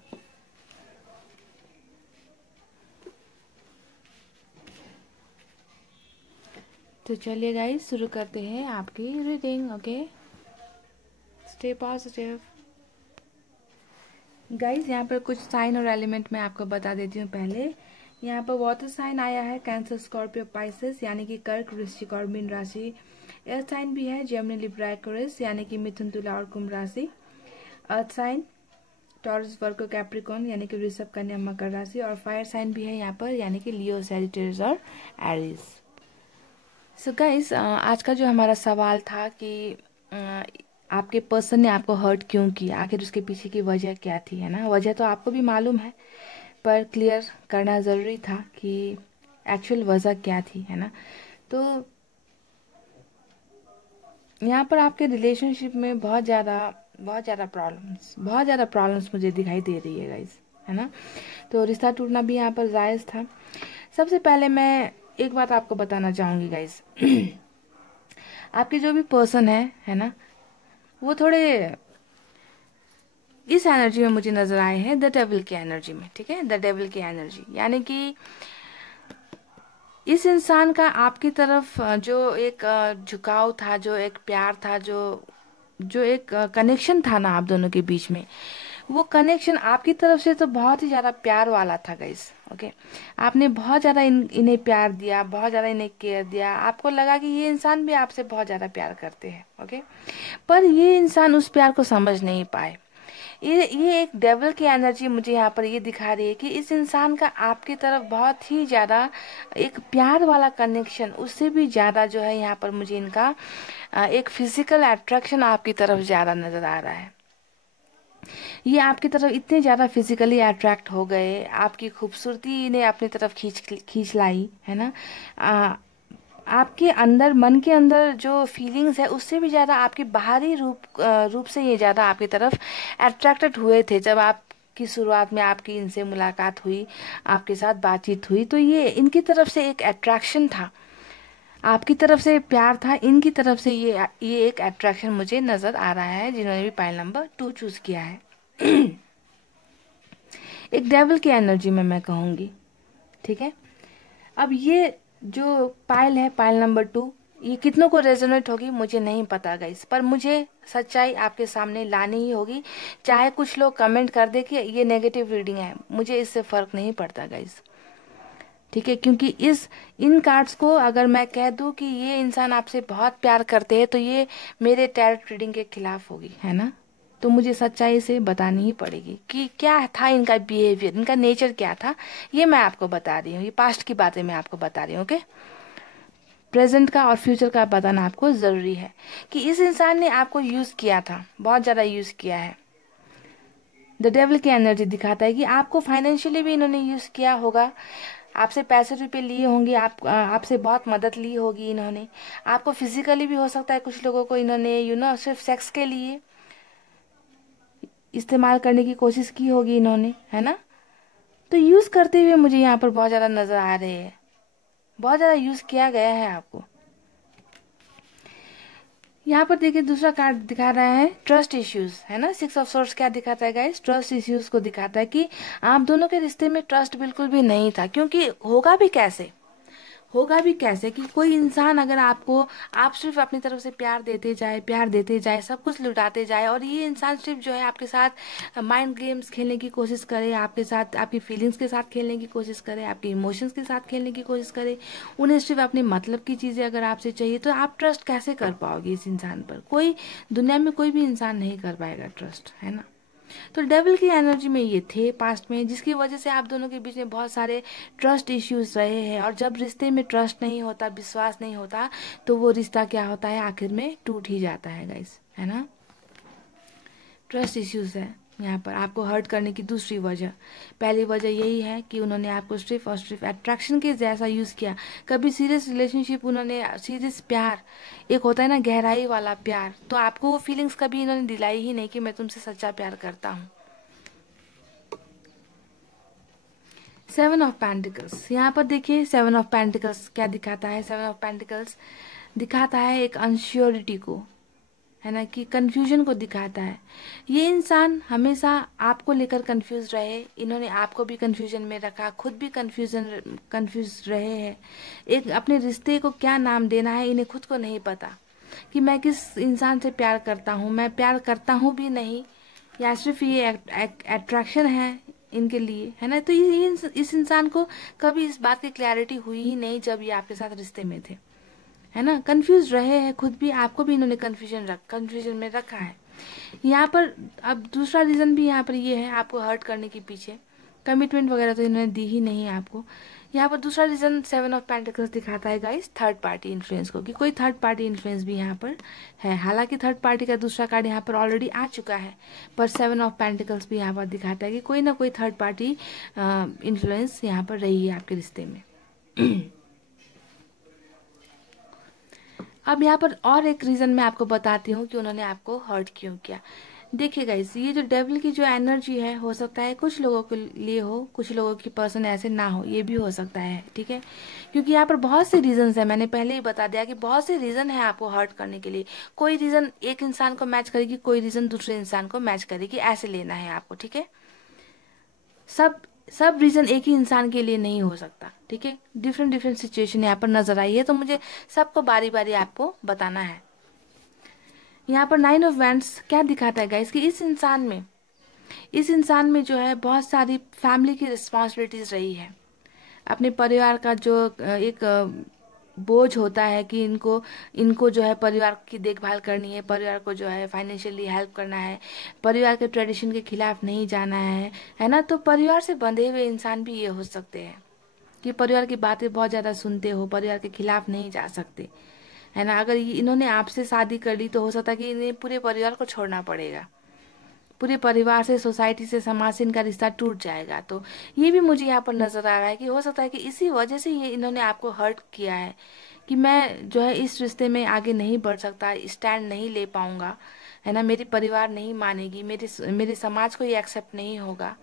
तो चलिए गाइस, शुरू करते हैं आपकी reading. Okay, stay positive guys. यहाँ पर कुछ साइन और एलिमेंट मैं आपको बता देती हूँ पहले। यहाँ पर वाटर साइन आया है कैंसर, स्कॉर्पियो, पाइसेस यानी कि कर्क, वृश्चिक और मीन राशि। एयर साइन भी है जेमिनी, लिब्रा, एक्वेरियस यानी कि मिथुन, तुला और कुंभ राशि। अर्थ साइन टॉरस, वर्गो, कैप्रिकॉर्न यानी कि वृषभ, कन्या, मकर राशि। और फायर साइन भी है यहाँ पर यानी कि लियो, सैजिटेरियस और एरीज। सो गाइस, आज का जो हमारा सवाल था कि आपके पर्सन ने आपको हर्ट क्यों किया, आखिर उसके पीछे की वजह क्या थी, है ना। वजह तो आपको भी मालूम है, पर क्लियर करना ज़रूरी था कि एक्चुअल वजह क्या थी, है ना। तो यहाँ पर आपके रिलेशनशिप में बहुत ज़्यादा प्रॉब्लम्स मुझे दिखाई दे रही है गाइस, है ना। तो रिश्ता टूटना भी यहाँ पर जायज़ था। सबसे पहले मैं एक बात आपको बताना चाहूँगी गाइस। आपके जो भी पर्सन है ना, वो थोड़े इस एनर्जी में मुझे नजर आए हैं, द डेविल की एनर्जी में। ठीक है, द डेविल की एनर्जी यानी कि इस इंसान का आपकी तरफ जो एक झुकाव था, जो एक प्यार था, जो जो एक कनेक्शन था ना आप दोनों के बीच में, वो कनेक्शन आपकी तरफ से तो बहुत ही ज़्यादा प्यार वाला था गाइस। ओके, आपने बहुत ज़्यादा इन्हें प्यार दिया, बहुत ज़्यादा इन्हें केयर दिया। आपको लगा कि ये इंसान भी आपसे बहुत ज़्यादा प्यार करते हैं। ओके, पर ये इंसान उस प्यार को समझ नहीं पाए। ये एक डेविल की एनर्जी मुझे यहाँ पर ये दिखा रही है कि इस इंसान का आपकी तरफ बहुत ही ज़्यादा एक प्यार वाला कनेक्शन, उससे भी ज़्यादा जो है यहाँ पर मुझे इनका एक फिजिकल अट्रैक्शन आपकी तरफ ज़्यादा नज़र आ रहा है। ये आपकी तरफ इतने ज़्यादा फिजिकली अट्रैक्ट हो गए, आपकी खूबसूरती ने अपनी तरफ खींच लाई, है ना। आपके अंदर, मन के अंदर जो फीलिंग्स है, उससे भी ज़्यादा आपके बाहरी रूप से ये ज़्यादा आपकी तरफ अट्रैक्टेड हुए थे। जब आप की शुरुआत में आपकी इनसे मुलाकात हुई, आपके साथ बातचीत हुई, तो ये इनकी तरफ से एक अट्रैक्शन था, आपकी तरफ से प्यार था, इनकी तरफ से ये एक अट्रैक्शन मुझे नज़र आ रहा है, जिन्होंने भी पाइल नंबर 2 चूज़ किया है। एक डेविल की एनर्जी में मैं कहूँगी। ठीक है, अब ये जो पाइल है, पाइल नंबर 2, ये कितनों को रेजोनेट होगी मुझे नहीं पता गाइस, पर मुझे सच्चाई आपके सामने लानी ही होगी। चाहे कुछ लोग कमेंट कर दे कि ये नेगेटिव रीडिंग है, मुझे इससे फर्क नहीं पड़ता गाइस, ठीक है। क्योंकि इन कार्ड्स को अगर मैं कह दूं कि ये इंसान आपसे बहुत प्यार करते हैं तो ये मेरे टैरोट रीडिंग के खिलाफ होगी, है ना। तो मुझे सच्चाई से बतानी ही पड़ेगी कि क्या था इनका बिहेवियर, इनका नेचर क्या था। ये मैं आपको बता रही हूँ, ये पास्ट की बातें मैं आपको बता रही हूँ। ओके, प्रेजेंट का और फ्यूचर का बताना आपको जरूरी है कि इस इंसान ने आपको यूज किया था, बहुत ज्यादा यूज किया है। द डेविल की एनर्जी दिखाता है कि आपको फाइनेंशियली भी इन्होंने यूज किया होगा, आपसे पैसे रुपए लिए होंगे, आपसे बहुत मदद ली होगी इन्होंने। आपको फिजिकली भी हो सकता है, कुछ लोगों को इन्होंने सिर्फ सेक्स के लिए इस्तेमाल करने की कोशिश की होगी इन्होंने, है ना। तो यूज करते हुए मुझे यहाँ पर बहुत ज्यादा नजर आ रहे हैं, बहुत ज्यादा यूज किया गया है आपको। यहाँ पर देखिए दूसरा कार्ड दिखा रहा है ट्रस्ट इश्यूज, है ना। 6 ऑफ सोर्ड्स क्या दिखाता है गाइस, ट्रस्ट इश्यूज को दिखाता है कि आप दोनों के रिश्ते में ट्रस्ट बिल्कुल भी नहीं था। क्योंकि होगा भी कैसे कि कोई इंसान अगर आपको, आप सिर्फ अपनी तरफ से प्यार देते जाए, सब कुछ लुटाते जाए, और ये इंसान सिर्फ जो है आपके साथ माइंड गेम्स खेलने की कोशिश करे, आपके साथ आपकी फीलिंग्स के साथ खेलने की कोशिश करे, आपके इमोशंस के साथ खेलने की कोशिश करे, उन्हें सिर्फ अपने मतलब की चीज़ें अगर आपसे चाहिए, तो आप ट्रस्ट कैसे कर पाओगे इस इंसान पर। कोई दुनिया में कोई भी इंसान नहीं कर पाएगा ट्रस्ट, है ना। तो डेविल की एनर्जी में ये थे पास्ट में, जिसकी वजह से आप दोनों के बीच में बहुत सारे ट्रस्ट इश्यूज रहे हैं। और जब रिश्ते में ट्रस्ट नहीं होता, विश्वास नहीं होता, तो वो रिश्ता क्या होता है, आखिर में टूट ही जाता है गाइस, है ना। ट्रस्ट इश्यूज है यहाँ पर आपको हर्ट करने की दूसरी वजह। पहली वजह यही है कि उन्होंने आपको सिर्फ और सिर्फ अट्रैक्शन के जैसा यूज किया। कभी सीरियस रिलेशनशिप, उन्होंने सीरियस प्यार, एक होता है ना गहराई वाला प्यार, तो आपको वो फीलिंग्स कभी इन्होंने दिलाई ही नहीं कि मैं तुमसे सच्चा प्यार करता हूँ। 7 ऑफ पेंटिकल्स यहाँ पर देखिए, 7 ऑफ पेंटिकल्स क्या दिखाता है, 7 ऑफ पेंटिकल्स दिखाता है एक अनश्योरिटी को, है ना, कि कंफ्यूजन को दिखाता है। ये इंसान हमेशा आपको लेकर कंफ्यूज रहे, इन्होंने आपको भी कंफ्यूजन में रखा, खुद भी कंफ्यूज रहे हैं। एक अपने रिश्ते को क्या नाम देना है इन्हें खुद को नहीं पता कि मैं किस इंसान से प्यार करता हूँ, मैं प्यार करता हूँ भी नहीं, या सिर्फ ये अट्रैक्शन है इनके लिए, है ना। तो इस इंसान को कभी इस बात की क्लैरिटी हुई ही नहीं जब ये आपके साथ रिश्ते में थे, है ना। कंफ्यूज रहे हैं खुद भी, आपको भी इन्होंने कंफ्यूजन में रखा है यहाँ पर। अब दूसरा रीजन भी यहाँ पर ये है आपको हर्ट करने के पीछे, कमिटमेंट वगैरह तो इन्होंने दी ही नहीं आपको। यहाँ पर दूसरा रीजन 7 ऑफ पेंटिकल्स दिखाता है गाइस, थर्ड पार्टी इन्फ्लुएंस को, कि कोई थर्ड पार्टी इन्फ्लुएंस भी यहाँ पर है। हालांकि थर्ड पार्टी का दूसरा कार्ड यहाँ पर ऑलरेडी आ चुका है, पर 7 ऑफ पेंटिकल्स भी यहाँ पर दिखाता है कि कोई ना कोई थर्ड पार्टी इन्फ्लुएंस यहाँ पर रही है आपके रिश्ते में। अब यहाँ पर और एक रीजन मैं आपको बताती हूँ कि उन्होंने आपको हर्ट क्यों किया। देखिए गाइस, ये जो डेविल की जो एनर्जी है, हो सकता है कुछ लोगों के लिए हो, कुछ लोगों की पर्सन ऐसे ना हो, ये भी हो सकता है, ठीक है। क्योंकि यहाँ पर बहुत से रीजंस है, मैंने पहले ही बता दिया कि बहुत से रीजन है आपको हर्ट करने के लिए। कोई रीजन एक इंसान को मैच करेगी, कोई रीजन दूसरे इंसान को मैच करेगी, ऐसे लेना है आपको, ठीक है। सब रीजन एक ही इंसान के लिए नहीं हो सकता, ठीक है। डिफरेंट सिचुएशन यहाँ पर नजर आई है, तो मुझे सबको बारी बारी आपको बताना है। यहाँ पर 9 ऑफ वैंड्स क्या दिखाता है गाइस, कि इस इंसान में जो है बहुत सारी फैमिली की रिस्पॉन्सिबिलिटीज रही है। अपने परिवार का जो एक बोझ होता है कि इनको जो है परिवार की देखभाल करनी है, परिवार को जो है फाइनेंशियली हेल्प करना है, परिवार के ट्रेडिशन के खिलाफ नहीं जाना है ना। तो परिवार से बंधे हुए इंसान भी ये हो सकते हैं कि परिवार की बातें बहुत ज़्यादा सुनते हो, परिवार के खिलाफ नहीं जा सकते, है ना। अगर इन्होंने आपसे शादी कर ली तो हो सकता है कि इन्हें पूरे परिवार को छोड़ना पड़ेगा, पूरे परिवार से, सोसाइटी से, समाज से इनका रिश्ता टूट जाएगा। तो ये भी मुझे यहाँ पर नजर आ रहा है कि हो सकता है कि इसी वजह से ये इन्होंने आपको हर्ट किया है कि मैं जो है इस रिश्ते में आगे नहीं बढ़ सकता, स्टैंड नहीं ले पाऊंगा, है ना। मेरी परिवार नहीं मानेगी, मेरे समाज को ये एक्सेप्ट नहीं होगा।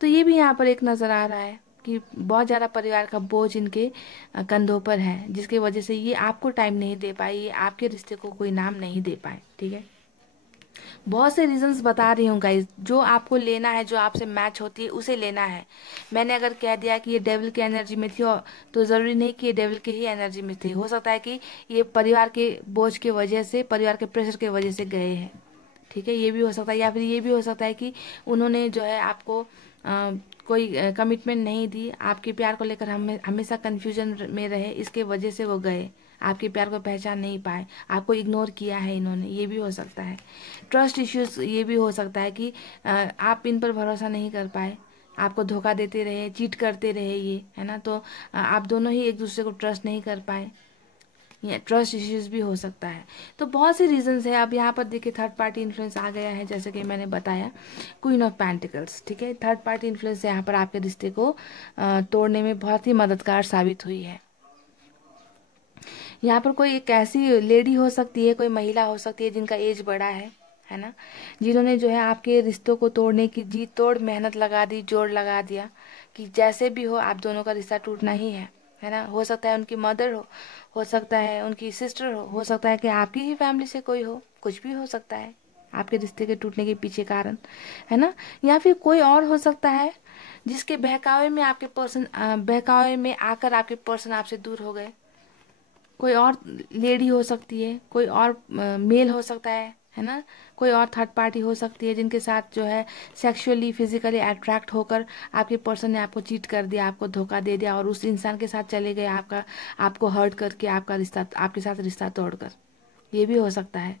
तो ये भी यहाँ पर एक नजर आ रहा है कि बहुत ज़्यादा परिवार का बोझ इनके कंधों पर है, जिसकी वजह से ये आपको टाइम नहीं दे पाए, ये आपके रिश्ते को कोई नाम नहीं दे पाए, ठीक है। बहुत से रीजंस बता रही हूँ गाइज, जो आपको लेना है, जो आपसे मैच होती है उसे लेना है। मैंने अगर कह दिया कि ये डेविल की एनर्जी में थी तो ज़रूरी नहीं कि ये डेविल की ही एनर्जी में थी। हो सकता है कि ये परिवार के बोझ की वजह से, परिवार के प्रेशर की वजह से गए हैं। ठीक है, ये भी हो सकता है। या फिर ये भी हो सकता है कि उन्होंने जो है आपको कोई कमिटमेंट नहीं दी, आपके प्यार को लेकर हमेशा कन्फ्यूजन में रहे, इसके वजह से वो गए, आपके प्यार को पहचान नहीं पाए, आपको इग्नोर किया है इन्होंने, ये भी हो सकता है। ट्रस्ट इश्यूज, ये भी हो सकता है कि आप इन पर भरोसा नहीं कर पाए, आपको धोखा देते रहे, चीट करते रहे, ये है ना। तो आप दोनों ही एक दूसरे को ट्रस्ट नहीं कर पाए, या ट्रस्ट इश्यूज भी हो सकता है। तो बहुत से रीजंस है। अब यहाँ पर देखिए थर्ड पार्टी इन्फ्लुएंस आ गया है, जैसे कि मैंने बताया, क्वीन ऑफ पेंटिकल्स। ठीक है, थर्ड पार्टी इन्फ्लुएंस यहाँ पर आपके रिश्ते को तोड़ने में बहुत ही मददगार साबित हुई है। यहाँ पर कोई एक ऐसी लेडी हो सकती है, कोई महिला हो सकती है जिनका एज बड़ा है ना, जिन्होंने जो है आपके रिश्तों को तोड़ने की जी तोड़ मेहनत लगा दी, जोर लगा दिया कि जैसे भी हो आप दोनों का रिश्ता टूटना ही है ना। हो सकता है उनकी मदर हो सकता है उनकी सिस्टर हो सकता है कि आपकी ही फैमिली से कोई हो, कुछ भी हो सकता है आपके रिश्ते के टूटने के पीछे कारण, है ना। या फिर कोई और हो सकता है जिसके बहकावे में आपके पर्सन, बहकावे में आकर आपके पर्सन आपसे दूर हो गए। कोई और लेडी हो सकती है, कोई और मेल हो सकता है ना। कोई और थर्ड पार्टी हो सकती है जिनके साथ जो है सेक्सुअली फिजिकली अट्रैक्ट होकर आपके पर्सन ने आपको चीट कर दिया, आपको धोखा दे दिया और उस इंसान के साथ चले गए, आपको हर्ट करके, आपका रिश्ता, आपके साथ रिश्ता तोड़कर। ये भी हो सकता है।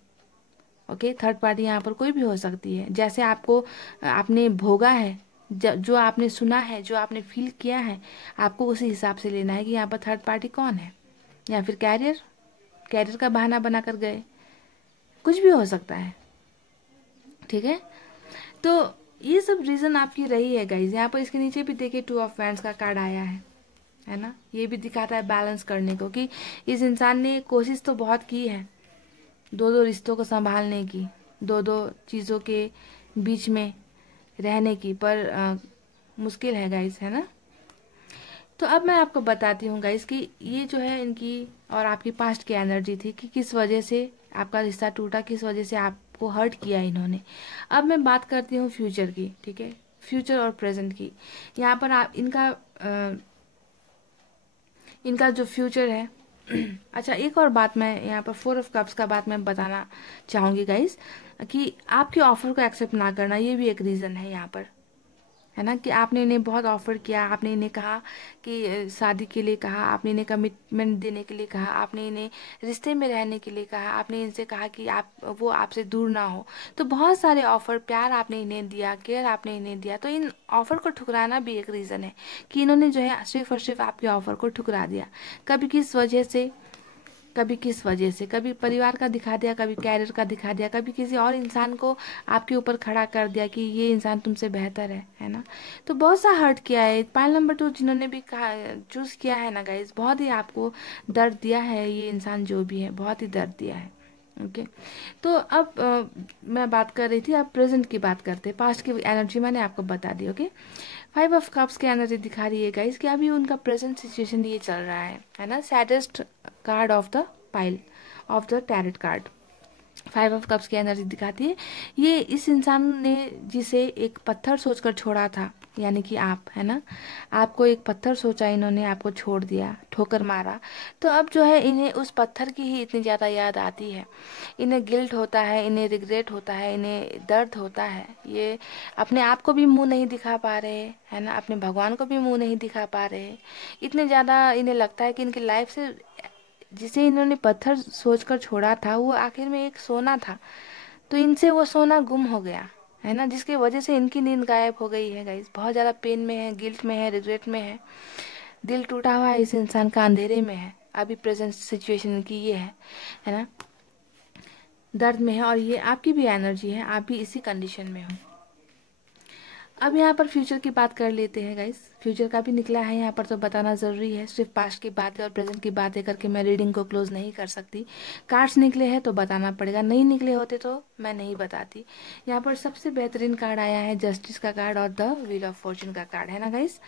ओके, थर्ड पार्टी यहाँ पर कोई भी हो सकती है। जैसे आपको आपने भोगा है, जो आपने सुना है, जो आपने फील किया है, आपको उसी हिसाब से लेना है कि यहाँ पर थर्ड पार्टी कौन है। या फिर कैरियर का बहाना बनाकर गए, कुछ भी हो सकता है। ठीक है, तो ये सब रीजन आपकी रही है गाइज। यहाँ पर इसके नीचे भी देखिए टू ऑफ वैंड्स का कार्ड आया है ना। ये भी दिखाता है बैलेंस करने को, कि इस इंसान ने कोशिश तो बहुत की है दो दो रिश्तों को संभालने की, दो दो चीज़ों के बीच में रहने की, पर मुश्किल है गाइज, है ना। तो अब मैं आपको बताती हूँ गाइस कि ये जो है इनकी और आपकी पास्ट की एनर्जी थी, कि किस वजह से आपका रिश्ता टूटा, किस वजह से आपको हर्ट किया इन्होंने। अब मैं बात करती हूँ फ्यूचर की। ठीक है, फ्यूचर और प्रेजेंट की। यहाँ पर आप इनका जो फ्यूचर है अच्छा, एक और बात मैं यहाँ पर 4 ऑफ कप्स का बात मैं बताना चाहूँगी गाइस, कि आपके ऑफर को एक्सेप्ट ना करना, ये भी एक रीज़न है यहाँ पर, है ना। कि आपने इन्हें बहुत ऑफर किया, आपने इन्हें कहा कि शादी के लिए कहा, आपने इन्हें कमिटमेंट देने के लिए कहा, आपने इन्हें रिश्ते में रहने के लिए कहा, आपने इनसे कहा कि वो आपसे दूर ना हो। तो बहुत सारे ऑफर, प्यार आपने इन्हें दिया, केयर आपने इन्हें दिया। तो इन ऑफर को ठुकराना भी एक रीज़न है कि इन्होंने जो है सिर्फ और सिर्फ आपके ऑफर को ठुकरा दिया। कभी किस वजह से, कभी परिवार का दिखा दिया, कभी कैरियर का दिखा दिया, कभी किसी और इंसान को आपके ऊपर खड़ा कर दिया कि ये इंसान तुमसे बेहतर है ना। तो बहुत सा हर्ट किया है। पाइल नंबर 2 जिन्होंने भी कहा चूज किया है ना गाइज, बहुत ही आपको दर्द दिया है ये इंसान, जो भी है बहुत ही दर्द दिया है। ओके, तो अब मैं बात कर रही थी, अब प्रेजेंट की बात करते हैं। पास्ट की एनर्जी मैंने आपको बता दी। ओके, 5 ऑफ कप्स की एनर्जी दिखा रही है गाइस कि अभी उनका प्रेजेंट सिचुएशन ये चल रहा है ना। Saddest card of the pile of the tarot card 5 of cups की एनर्जी दिखाती है। ये इस इंसान ने जिसे एक पत्थर सोचकर छोड़ा था, यानी कि आप, है ना, आपको एक पत्थर सोचा, इन्होंने आपको छोड़ दिया, ठोकर मारा। तो अब जो है इन्हें उस पत्थर की ही इतनी ज़्यादा याद आती है, इन्हें गिल्ट होता है, इन्हें रिग्रेट होता है, इन्हें दर्द होता है। ये अपने आप को भी मुंह नहीं दिखा पा रहे, है ना, अपने भगवान को भी मुंह नहीं दिखा पा रहे। इतने ज़्यादा इन्हें लगता है कि इनकी लाइफ से जिसे इन्होंने पत्थर सोचकर छोड़ा था वो आखिर में एक सोना था, तो इनसे वो सोना गुम हो गया, है ना, जिसकी वजह से इनकी नींद गायब हो गई है गाइस। बहुत ज़्यादा पेन में है, गिल्ट में है, रिग्रेट में है, दिल टूटा हुआ है इस इंसान का, अंधेरे में है। अभी प्रेजेंट सिचुएशन की ये है ना, दर्द में है। और ये आपकी भी एनर्जी है, आप भी इसी कंडीशन में हो। अब यहाँ पर फ्यूचर की बात कर लेते हैं गाइस। फ्यूचर का भी निकला है यहाँ पर, तो बताना ज़रूरी है। सिर्फ पास्ट की बातें और प्रेजेंट की बातें करके मैं रीडिंग को क्लोज नहीं कर सकती। कार्ड्स निकले हैं तो बताना पड़ेगा, नहीं निकले होते तो मैं नहीं बताती। यहाँ पर सबसे बेहतरीन कार्ड आया है जस्टिस का कार्ड और द व्हील ऑफ फॉर्चून का कार्ड, है ना गाइस।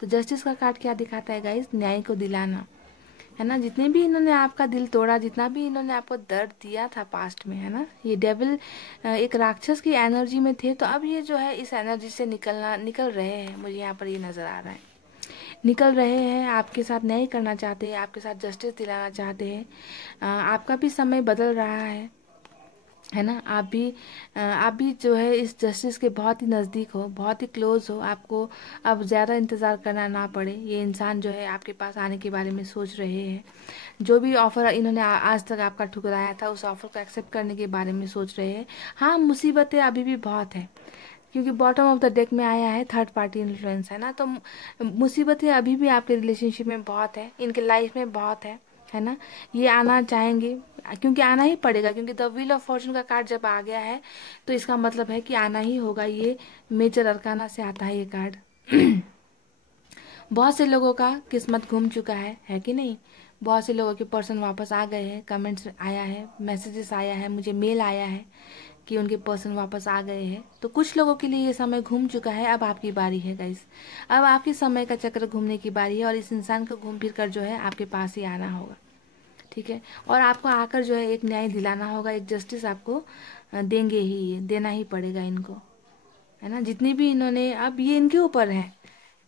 तो जस्टिस का कार्ड क्या दिखाता है गाइस, न्याय को दिलाना, है ना। जितने भी इन्होंने आपका दिल तोड़ा, जितना भी इन्होंने आपको दर्द दिया था पास्ट में, है ना, ये डेविल एक राक्षस की एनर्जी में थे, तो अब ये जो है इस एनर्जी से निकल रहे हैं। मुझे यहाँ पर ये नज़र आ रहा है, निकल रहे हैं, आपके साथ न्याय करना चाहते हैं, आपके साथ जस्टिस दिलाना चाहते हैं। आपका भी समय बदल रहा है ना। आप भी जो है इस जस्टिस के बहुत ही नज़दीक हो, बहुत ही क्लोज हो। आपको अब ज़्यादा इंतज़ार करना ना पड़े। ये इंसान जो है आपके पास आने के बारे में सोच रहे हैं। जो भी ऑफ़र इन्होंने आज तक आपका ठुकराया था, उस ऑफ़र को एक्सेप्ट करने के बारे में सोच रहे हैं। हाँ, मुसीबतें अभी भी बहुत हैं, क्योंकि बॉटम ऑफ द डेक में आया है थर्ड पार्टी इन्फ्लुएंस, है ना। तो मुसीबतें अभी भी आपके रिलेशनशिप में बहुत है, इनके लाइफ में बहुत है ना। ये आना चाहेंगे, क्योंकि आना ही पड़ेगा, क्योंकि द व्हील ऑफ फॉर्चून का कार्ड जब आ गया है तो इसका मतलब है कि आना ही होगा। ये मेजर अरकाना से आता है ये कार्ड। बहुत से लोगों का किस्मत घूम चुका है कि नहीं। बहुत से लोगों के पर्सन वापस आ गए हैं, कमेंट्स आया है, मैसेजेस आया है, मुझे मेल आया है कि उनके पर्सन वापस आ गए हैं। तो कुछ लोगों के लिए ये समय घूम चुका है, अब आपकी बारी है गाइस। अब आपके समय का चक्र घूमने की बारी है, और इस इंसान को घूम फिर कर जो है आपके पास ही आना होगा, ठीक है। और आपको आकर जो है एक न्याय दिलाना होगा, एक जस्टिस आपको देंगे ही, देना ही पड़ेगा इनको, है ना। जितनी भी इन्होंने, अब ये इनके ऊपर है,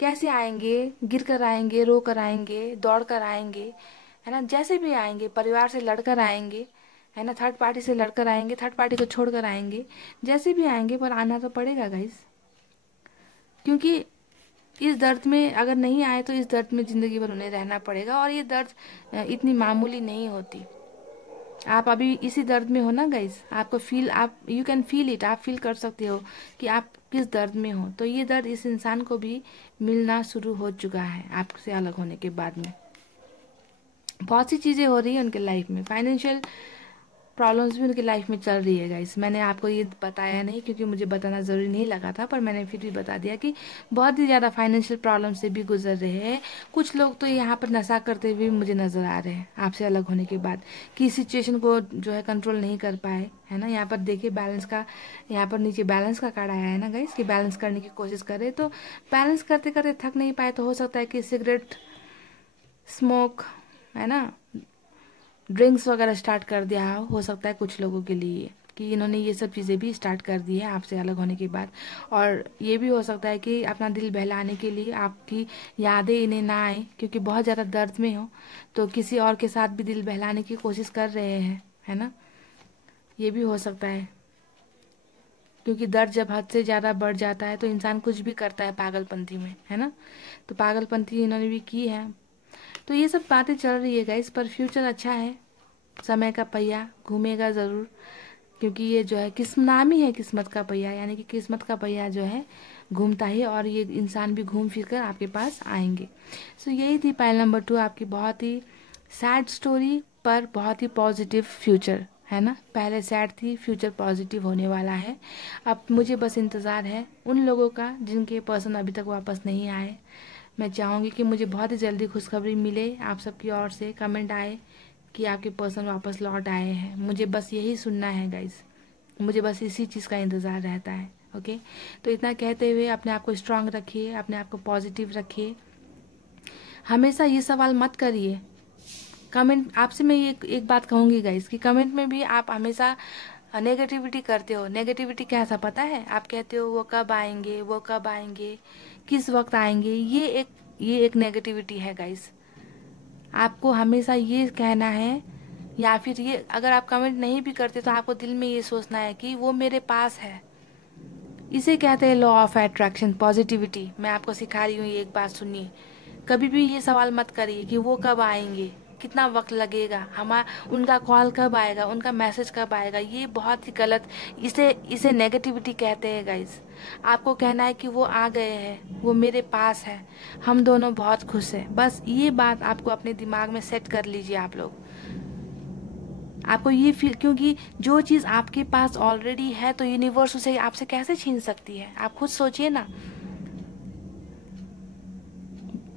कैसे आएंगे, गिर कर आएंगे, रो कर आएंगे, दौड़ कर आएंगे, है ना, जैसे भी आएंगे, परिवार से लड़कर आएंगे, है ना, थर्ड पार्टी से लड़कर आएंगे, थर्ड पार्टी को छोड़कर आएंगे, जैसे भी आएंगे, पर आना तो पड़ेगा गाइस। क्योंकि इस दर्द में अगर नहीं आए तो इस दर्द में ज़िंदगी भर उन्हें रहना पड़ेगा, और ये दर्द इतनी मामूली नहीं होती। आप अभी इसी दर्द में हो ना गाइस, आपको फील, आप यू कैन फील इट, आप फील कर सकते हो कि आप किस दर्द में हो। तो ये दर्द इस इंसान को भी मिलना शुरू हो चुका है आपसे अलग होने के बाद में। बहुत सी चीज़ें हो रही है उनके लाइफ में, फाइनेंशियल प्रॉब्लम्स भी उनकी लाइफ में चल रही है गाइस। मैंने आपको ये बताया नहीं, क्योंकि मुझे बताना ज़रूरी नहीं लगा था, पर मैंने फिर भी बता दिया कि बहुत ही ज़्यादा फाइनेंशियल प्रॉब्लम से भी गुजर रहे हैं। कुछ लोग तो यहाँ पर नशा करते हुए मुझे नज़र आ रहे हैं आपसे अलग होने के बाद, कि सिचुएशन को जो है कंट्रोल नहीं कर पाए, है ना। यहाँ पर देखिए बैलेंस का, यहाँ पर नीचे बैलेंस का कार्ड आया है ना गाइस, कि बैलेंस करने की कोशिश करे, तो बैलेंस करते करते थक नहीं पाए, तो हो सकता है कि सिगरेट स्मोक, है ना, ड्रिंक्स वगैरह स्टार्ट कर दिया हो सकता है कुछ लोगों के लिए, कि इन्होंने ये सब चीज़ें भी स्टार्ट कर दी है आपसे अलग होने के बाद। और ये भी हो सकता है कि अपना दिल बहलाने के लिए आपकी यादें इन्हें ना आए, क्योंकि बहुत ज़्यादा दर्द में हो, तो किसी और के साथ भी दिल बहलाने की कोशिश कर रहे हैं, है ना। ये भी हो सकता है, क्योंकि दर्द जब हद से ज़्यादा बढ़ जाता है तो इंसान कुछ भी करता है पागलपंथी में, है ना। तो पागलपंथी इन्होंने भी की है। तो ये सब बातें चल रही है गाइस, पर फ्यूचर अच्छा है, समय का पहिया घूमेगा ज़रूर, क्योंकि ये जो है नाम ही है किस्मत का पहिया, यानी कि किस्मत का पहिया जो है घूमता है, और ये इंसान भी घूम फिर कर आपके पास आएंगे। सो यही थी पाइल नंबर 2, आपकी बहुत ही सैड स्टोरी पर बहुत ही पॉजिटिव फ्यूचर, है ना। पहले सैड थी, फ्यूचर पॉजिटिव होने वाला है। अब मुझे बस इंतज़ार है उन लोगों का जिनके पर्सन अभी तक वापस नहीं आए। मैं चाहूँगी कि मुझे बहुत ही जल्दी खुशखबरी मिले आप सबकी ओर से, कमेंट आए कि आपके पर्सन वापस लौट आए हैं। मुझे बस यही सुनना है गाइस, मुझे बस इसी चीज़ का इंतज़ार रहता है। ओके, तो इतना कहते हुए अपने आप को स्ट्रांग रखिए, अपने आप को पॉजिटिव रखिए। हमेशा ये सवाल मत करिए कमेंट, आपसे मैं ये एक बात कहूँगी गाइस, कि कमेंट में भी आप हमेशा नेगेटिविटी करते हो। नेगेटिविटी कैसा पता है, आप कहते हो वो कब आएंगे, वो कब आएंगे, किस वक्त आएंगे, ये एक नेगेटिविटी है गाइस। आपको हमेशा ये कहना है, या फिर ये अगर आप कमेंट नहीं भी करते तो आपको दिल में ये सोचना है कि वो मेरे पास है। इसे कहते हैं लॉ ऑफ अट्रैक्शन, पॉजिटिविटी। मैं आपको सिखा रही हूँ, ये एक बात सुनिए, कभी भी ये सवाल मत करिए कि वो कब आएंगे, कितना वक्त लगेगा, उनका कॉल कब आएगा, उनका मैसेज कब आएगा। ये बहुत ही गलत, इसे नेगेटिविटी कहते हैं गाइस। आपको कहना है कि वो आ गए हैं, वो मेरे पास है, हम दोनों बहुत खुश हैं। बस ये बात आपको अपने दिमाग में सेट कर लीजिए आप लोग। आपको ये फील, क्योंकि जो चीज़ आपके पास ऑलरेडी है तो यूनिवर्स उसे आपसे कैसे छीन सकती है। आप खुद सोचिए ना,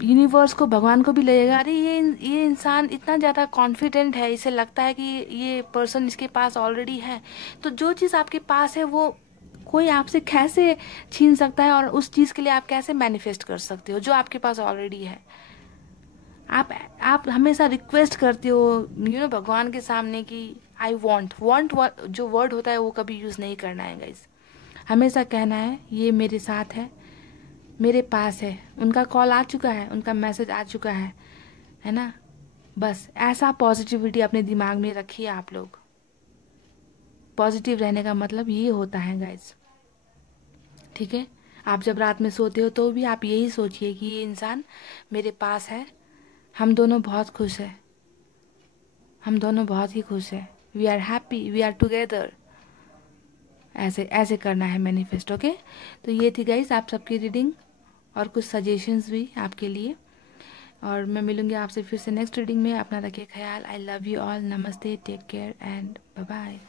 यूनिवर्स को, भगवान को भी लगेगा अरे ये इंसान इतना ज़्यादा कॉन्फिडेंट है, इसे लगता है कि ये पर्सन इसके पास ऑलरेडी है, तो जो चीज़ आपके पास है वो कोई आपसे कैसे छीन सकता है, और उस चीज़ के लिए आप कैसे मैनिफेस्ट कर सकते हो जो आपके पास ऑलरेडी है। आप हमेशा रिक्वेस्ट करते हो भगवान के सामने कि आई वॉन्ट जो वर्ड होता है वो कभी यूज़ नहीं करना है गाइस। हमेशा कहना है ये मेरे साथ है, मेरे पास है, उनका कॉल आ चुका है, उनका मैसेज आ चुका है ना। बस ऐसा पॉजिटिविटी अपने दिमाग में रखिए आप लोग। पॉजिटिव रहने का मतलब ये होता है गाइस, ठीक है। आप जब रात में सोते हो तो भी आप यही सोचिए कि ये इंसान मेरे पास है, हम दोनों बहुत खुश हैं, हम दोनों बहुत ही खुश हैं, we are happy, we are together. ऐसे ऐसे करना है मैनिफेस्ट, ओके। तो ये थी गाइस आप सबकी रीडिंग और कुछ सजेशंस भी आपके लिए। और मैं मिलूंगी आपसे फिर से नेक्स्ट रीडिंग में। अपना रखिए ख्याल। I love you all. नमस्ते, take care and bye bye.